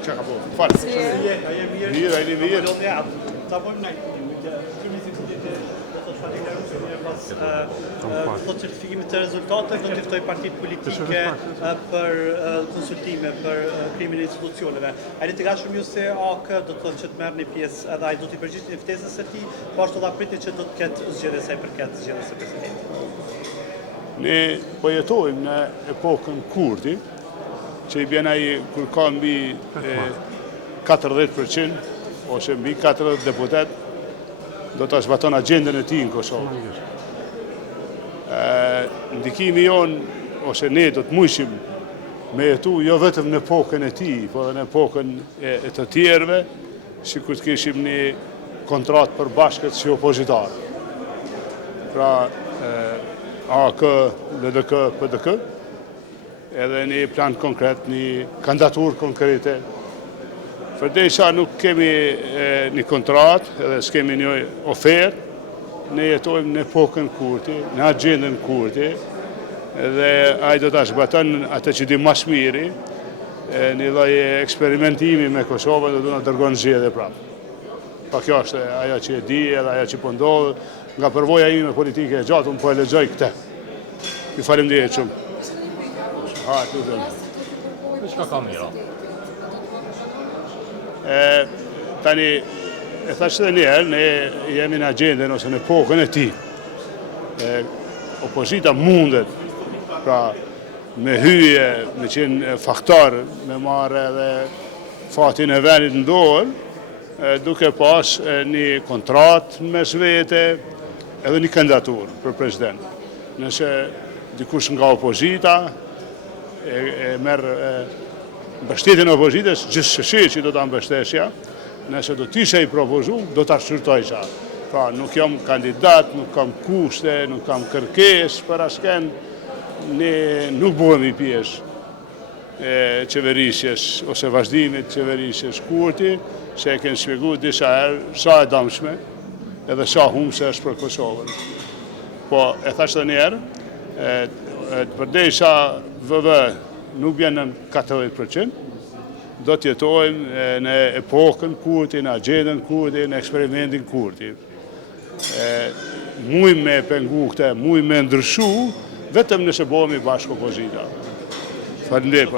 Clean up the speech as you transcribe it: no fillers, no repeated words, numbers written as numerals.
Çka ka po? Fal. Mirë. Ta bëjmë ne. Do certifikimit të rezultateve, do të ftoj partitë politike për konsultime për krimin e institucioneve. Ai të gatshëm ju se AK do të thotë që të merrni pjesë edhe ai do t'i përgjigjet ftesës së tij, po ashtu edhe pritet që do të ketë zgjedhje sa i përket zgjedhjes së presidentit. Ne po jetojmë në epokën Kurdi, që i bjen ai kur ka mbi 40% ose mbi 40 deputet, do të zbaton agendën e tij në Kosovë. Ndikimi jonë, ose ne do të mujshim me jetu jo vetëm në epokën e tij, po edhe në epokën e të tjerëve, sikur të kishim një kontratë përbashkët si opozitar. Pra, AK, LDK, PDK, edhe një plan konkret, një kandidaturë konkrete. Përderisa nuk kemi një kontratë, edhe s'kemi një ofertë, ne jetojmë në epokën Kurti, në agendën Kurti, dhe ai do ta zbaton atë që di mas miri, një lloj eksperimentimi me Kosovën dhe do na dërgon zgjedhje prapë. Pa kjo është ajo që e di edhe ajo që po ndodh, nga përvoja ime politike e gjatë, unë po e lexoj këtë. Ju faleminderit shumë. Ha, lutem. Çka ka mira? Tani, e thash edhe një herë, ne jemi në agendën ose në epokën e tij. Opozita mundet, pra me hyje, me qenë faktor, me marrë edhe fatin e vendit në dorë, duke pas një kontratë mes vete, edhe një kandidaturë për president. Nëse dikush nga opozita e merr mbështetjen e opozitës, gjithsesi që do ta mbështesja, nëse do t'ishe i propozu, do t'a shqyrtojqa. Pra, nuk jam kandidat, nuk kam kushte, nuk kam kërkesë për asken, ne nuk bëhemi pjesë qeverisjes ose vazhdimit qeverisjes Kurti, se e kënë shpjegu disa herë sa e damshme edhe sa humse është për Kosovën. Po, e thashtë dhe njerë, përderisa VV nuk bjen në 40%, do të jetojmë në epokën Kurti, në agendën Kurti, në eksperimentin Kurti. Mujmë me pengu këte, mujmë me ndryshu, vetëm nëse bëhemi bashkë opozita. Faleminderit.